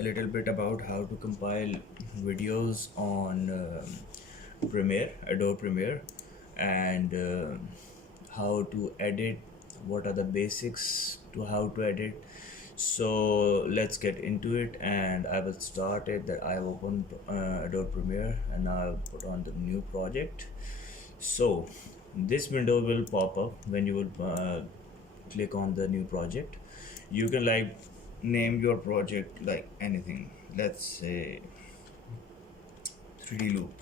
a little bit about how to compile videos on Adobe Premiere, and how to edit, what are the basics to how to edit. So let's get into it, and I will start it that I've opened Adobe Premiere, and now I'll put on the new project. So this window will pop up when you will click on the new project. You can like name your project like anything. Let's say 3D loop,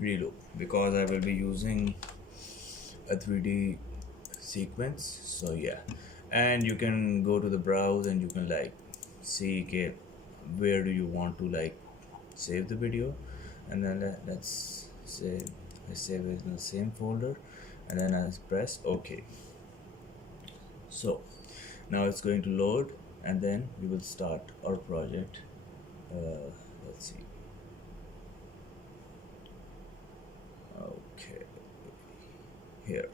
3D loop, because I will be using a 3D sequence. So yeah, and you can go to the browse and you can like see okay, where do you want to like save the video, and then let's say I save it in the same folder, and then I press OK. So now it's going to load, and then we will start our project. Let's see. Okay, here,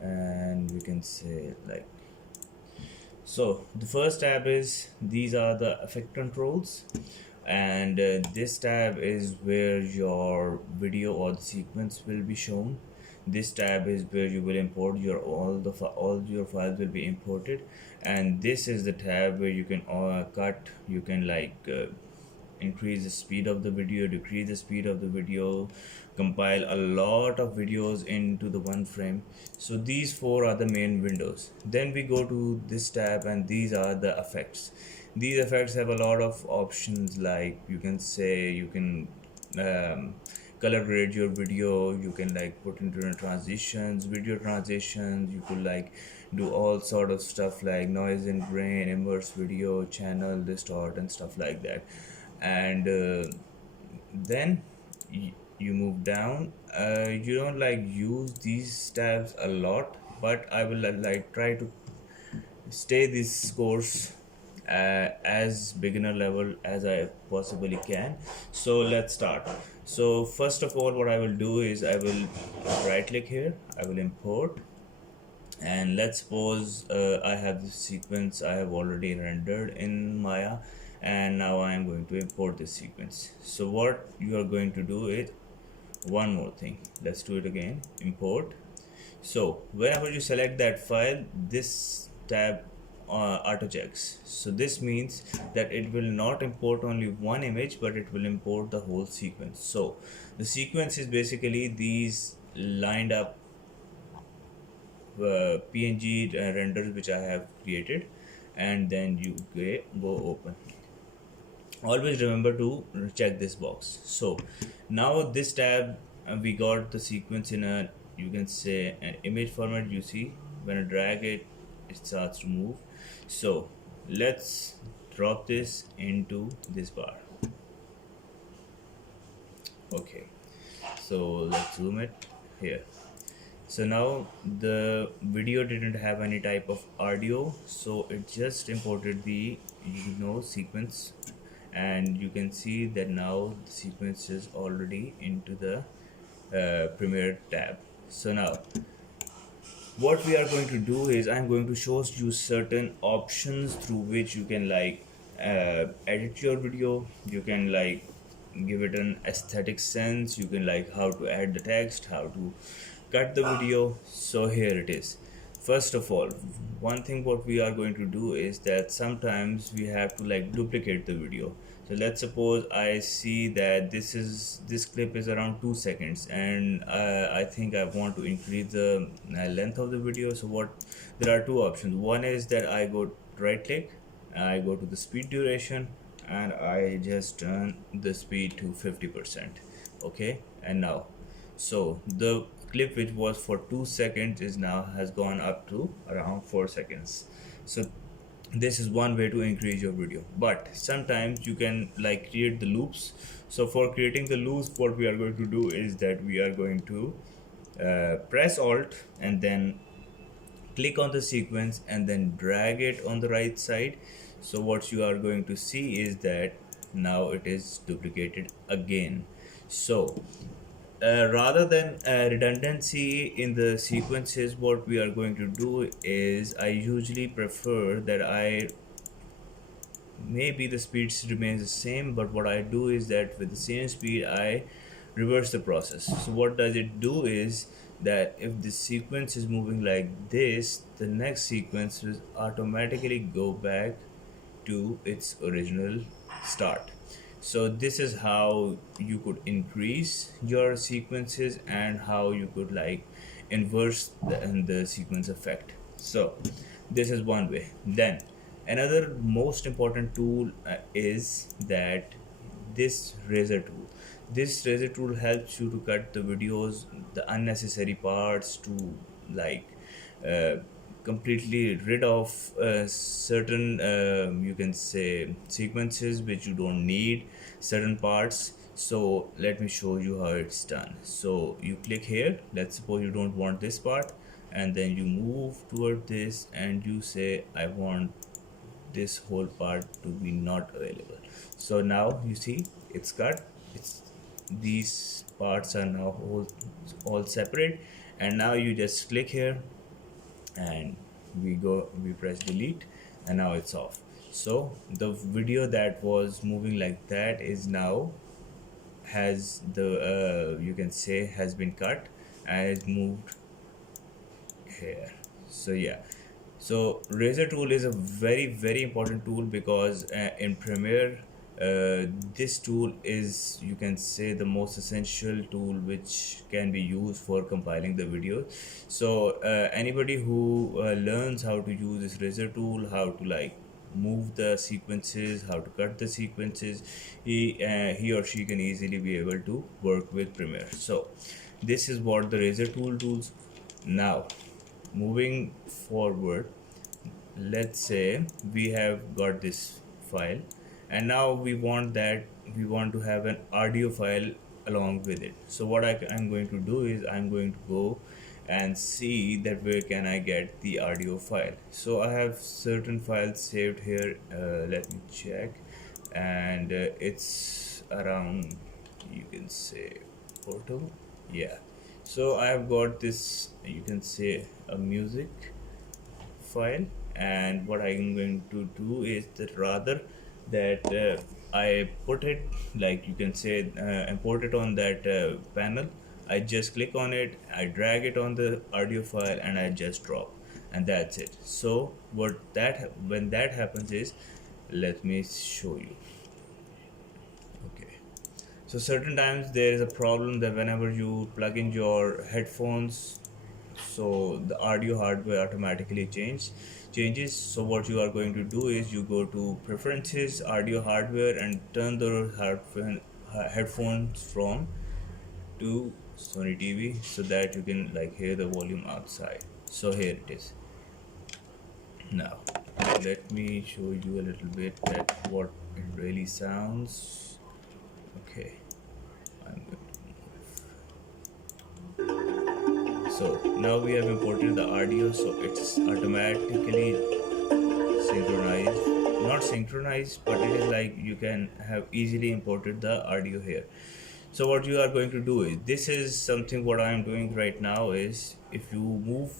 and we can say like, so the first tab is, these are the effect controls, and this tab is where your video or the sequence will be shown. This tab is where you will import your all your files will be imported, and this is the tab where you can cut, you can like increase the speed of the video, decrease the speed of the video, compile a lot of videos into the one frame. So these four are the main windows. Then we go to this tab, and these are the effects. These effects have a lot of options, like you can say you can color grade your video, you can like put into transitions, video transitions, you could like do all sort of stuff like noise and grain, immerse video, channel, distort, and stuff like that. And then you move down. You don't like use these tabs a lot, but I will like try to stay this course as beginner level as I possibly can. So let's start. So first of all, what I will do is I will right click here, I will import, and let's suppose I have this sequence I have already rendered in Maya, and now I am going to import this sequence. So what you are going to do is one more thing. Let's do it again, import. So whenever you select that file, this tab auto checks. So this means that it will not import only one image, but it will import the whole sequence. So the sequence is basically these lined up PNG renders which I have created, and then you go open. Always remember to check this box. So now this tab, we got the sequence in a, you can say, an image format. You see when I drag it, it starts to move. So let's drop this into this bar. Okay, so let's zoom it here. So now the video didn't have any type of audio, so it just imported the sequence, and you can see that now the sequence is already into the Premiere tab. So now what we are going to do is I'm going to show you certain options through which you can like edit your video. You can like give it an aesthetic sense, you can like how to add the text, how to cut the video. So here it is. First of all, one thing what we are going to do is that sometimes we have to like duplicate the video. So let's suppose I see that this clip is around 2 seconds, and I think I want to increase the length of the video. So there are two options. One is that I go right click, I go to the speed duration, and I just turn the speed to 50%. Okay, and now so the clip which was for 2 seconds is now has gone up to around 4 seconds. So this is one way to increase your video, but sometimes you can like create the loops. So for creating the loops, what we are going to do is that we are going to press Alt and then click on the sequence and then drag it on the right side. So what you are going to see is that now it is duplicated again. So rather than redundancy in the sequences, what we are going to do is I usually prefer that I maybe the speed remains the same, but what I do is that with the same speed I reverse the process. So what does it do is that if the sequence is moving like this, the next sequence will automatically go back to its original start. So this is how you could increase your sequences and how you could like inverse the sequence effect. So this is one way. Then another most important tool is that this razor tool. This razor tool helps you to cut the videos, the unnecessary parts, to like uh, completely rid of certain you can say sequences which you don't need, certain parts. So let me show you how it's done. So you click here, let's suppose you don't want this part, and then you move toward this and you say I want this whole part to be not available. So now you see it's cut. It's these parts are now all separate, and now you just click here and we press delete, and now it's off. So the video that was moving like that is now has the you can say has been cut and is moved here. So yeah, so razor tool is a very important tool because in Premiere this tool is, you can say, the most essential tool which can be used for compiling the video. So anybody who learns how to use this razor tool, how to like move the sequences, how to cut the sequences, he or she can easily be able to work with Premiere. So this is what the razor tool does. Now moving forward, let's say we have got this file, and now we want to have an audio file along with it. So what I'm going to do is I'm going to go and see that where can I get the audio file. So I have certain files saved here. Let me check, and it's around, you can say, portal. Yeah, so I have got this, you can say, a music file, and what I'm going to do is that rather that I put it, like you can say, import it on that panel. I just click on it, I drag it on the audio file, and I just drop, and that's it. So when that happens is, let me show you. Okay, so certain times there is a problem that whenever you plug in your headphones, so the audio hardware automatically changes. So what you are going to do is you go to preferences, audio hardware, and turn the headphones from to Sony TV so that you can like hear the volume outside. So here it is. Now let me show you a little bit that what it really sounds. Okay, I'm going to, so now we have imported the audio, so it's automatically synchronized, not synchronized, but it is like you can have easily imported the audio here. So what you are going to do is, this is something what I am doing right now is, if you move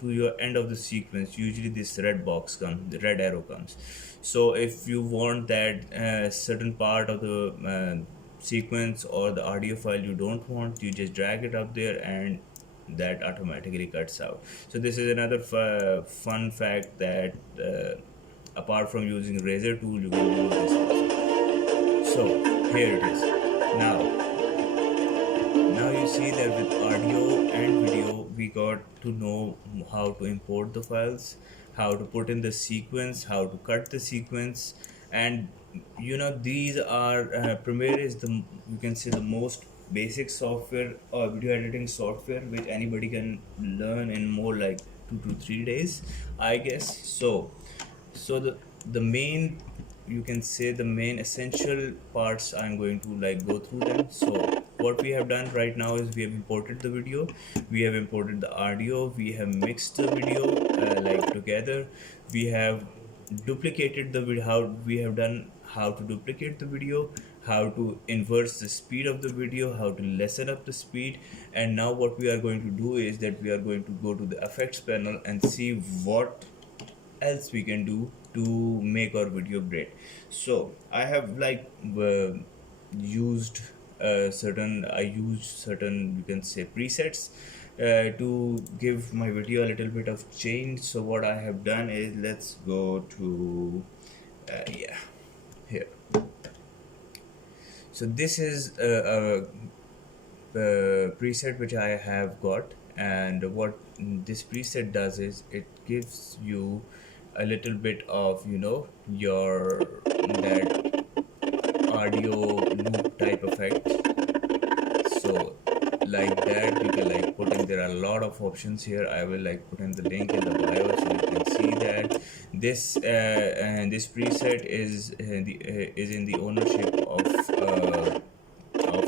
to your end of the sequence, usually this red box comes, the red arrow comes. So if you want that certain part of the sequence or the audio file you don't want, you just drag it up there and that automatically cuts out. So this is another fun fact that apart from using razor tool, you can use this also. So here it is. Now you see that with audio and video we got to know how to import the files, how to put in the sequence, how to cut the sequence, and these are Premiere is the, you can say, the most basic software or video editing software which anybody can learn in more like 2 to 3 days, I guess. So the main, you can say, the main essential parts I'm going to like go through them. So what we have done right now is we have imported the video, we have imported the audio, we have mixed the video like together, we have duplicated the video, how to duplicate the video, how to inverse the speed of the video, how to lessen up the speed. And now what we are going to do is that we are going to go to the effects panel and see what else we can do to make our video great. So I have like used I used certain, you can say, presets to give my video a little bit of change. So what I have done is, let's go to yeah, here. So this is a preset which I have got, and what this preset does is it gives you a little bit of, your that audio loop type effect. So like that you can like put in, there are a lot of options here. I will like put in the link in the bio so you can see that this and this preset is in the ownership of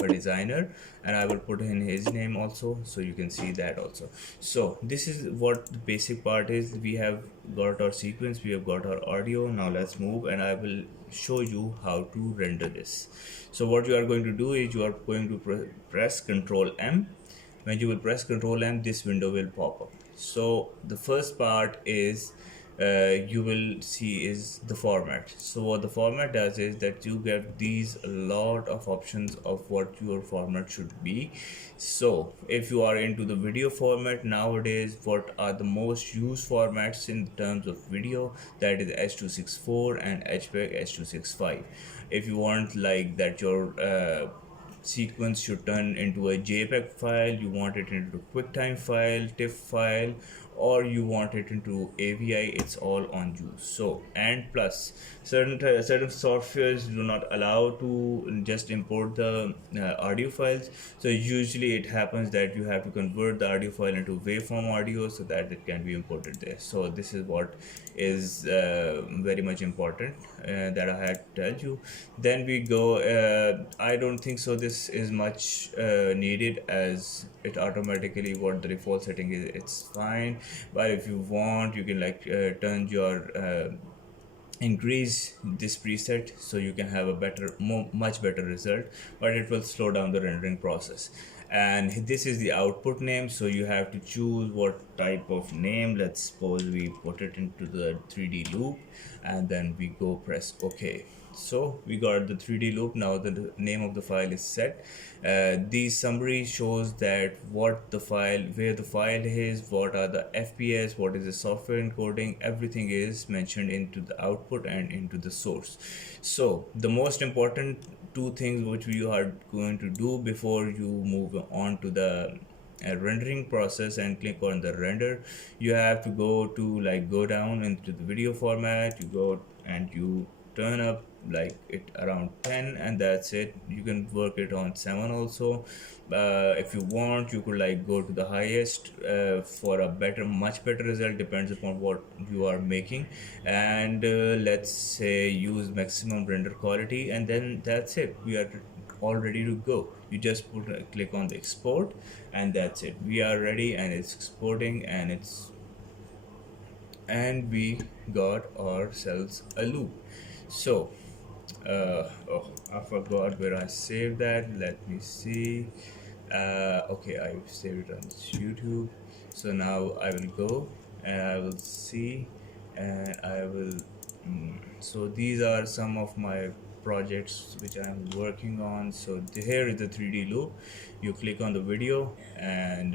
a designer, and I will put in his name also so you can see that also. So this is what the basic part is. We have got our sequence, we have got our audio. Now let's move and I will show you how to render this. So what you are going to do is, you are going to press Ctrl M. When you will press Ctrl M, this window will pop up. So the first part is you will see is the format. So what the format does is that you get these a lot of options of what your format should be. So if you are into the video format nowadays, what are the most used formats in terms of video, that is H.264 and HPEG H.265. If you want like that your sequence should turn into a JPEG file, you want it into a QuickTime file, TIFF file, or you want it into AVI, it's all on you. So, and plus certain softwares do not allow to just import the audio files. So usually it happens that you have to convert the audio file into waveform audio so that it can be imported there. So this is what is very much important that I had to tell you. Then we go, I don't think so this is much needed, as it automatically what the default setting is, it's fine. But if you want, you can like turn your increase this preset so you can have a much better result, but it will slow down the rendering process. And this is the output name, so you have to choose what type of name. Let's suppose we put it into the 3D loop, and then we go press OK. So we got the 3D loop. Now the name of the file is set. The summary shows that what the file, where the file is, what are the FPS, what is the software encoding, everything is mentioned into the output and into the source. So the most important two things which we are going to do before you move on to the rendering process and click on the render, you have to go down into the video format, you go and you turn up like it around 10, and that's it. You can work it on 7 also. If you want, you could like go to the highest for a much better result, depends upon what you are making. And let's say use maximum render quality, and then that's it. We are all ready to go. You just click on the export, and that's it. We are ready, and it's exporting, and we got ourselves a loop. So oh, I forgot where I saved that. Let me see. Okay, I saved it on YouTube. So now I will go and I will see, and I will so these are some of my projects which I am working on. So here is the 3D loop. You click on the video and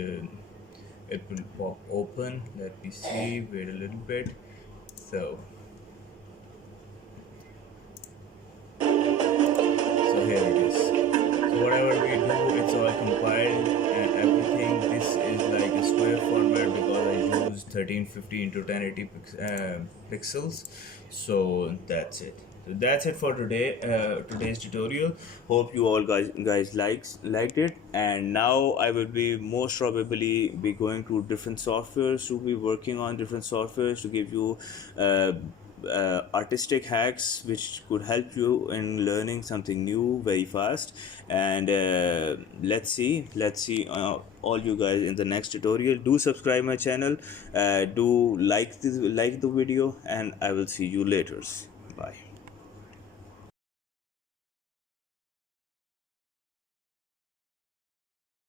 it will pop open. Let me see, wait a little bit. So here it is. So whatever we do, it's all compiled and everything. This is like a square format because I use 1350 into 1080 pixels. So that's it. So that's it for today. Today's tutorial. Hope you all guys liked it. And now I will be most probably be going to different softwares, to be working on different softwares to give you artistic hacks which could help you in learning something new very fast. And let's see all you guys in the next tutorial. Do subscribe my channel, do like the video, and I will see you later. Bye.